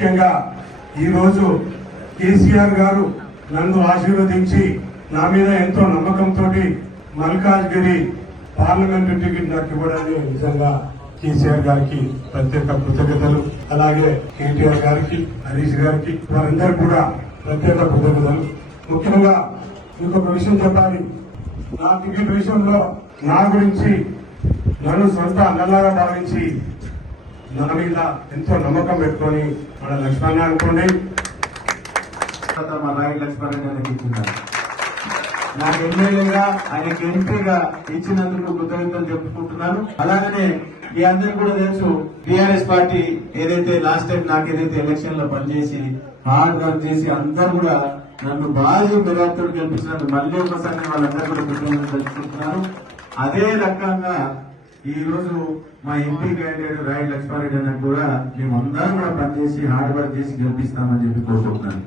ముఖ్యంగా ఈరోజు కేసీఆర్ గారు నన్ను ఆశీర్వదించి నా మీద ఎంతో నమ్మకంతో మల్కాజ్గిరి పార్లమెంటు టికెట్ నాకు ఇవ్వడానికి నిజంగా కేసీఆర్ గారికి ప్రత్యేక కృతజ్ఞతలు. అలాగే కేటీఆర్ గారికి, హరీష్ గారికి, వారందరూ కూడా ప్రత్యేక కృతజ్ఞతలు. ముఖ్యంగా ఇంకొక విషయం చెప్పాలి. నా టికెట్ విషయంలో నా గురించి నన్ను సొంత అన్నలాగా భావించి నా మీద ఎంతో నమ్మకం పెట్టుకొని మన లక్ష్మణ్ అనుకోండి, మా రాయి లక్ష్మణ్ గారికి ఇచ్చినారు. నాకు ఎమ్మెల్యేగా ఆయనకి ఎంపీగా ఇచ్చినందుకు కృతజ్ఞతలు చెప్పుకుంటున్నాను. అలాగనే మీ అందరికి కూడా తెలుసు, టీఆర్ఎస్ పార్టీ ఏదైతే లాస్ట్ టైం నాకు ఏదైతే ఎలక్షన్ లో పనిచేసి హార్డ్ వర్క్ చేసి అందరూ కూడా నన్ను భారీ మెజార్టీతో గెలిపించినందుకు మళ్ళీ ఒకసారి వాళ్ళందరూ కూడా కృతజ్ఞతలు తెలుసుకుంటున్నారు. అదే రకంగా ఈ రోజు మా ఎంపీ క్యాండిడేట్ రాయి లక్ష్మారెడ్డి అన్నట్టు కూడా మేమందరం కూడా పనిచేసి హార్డ్ వర్క్ చేసి గెలిపిస్తామని చెప్పి కోరుకుంటున్నాను.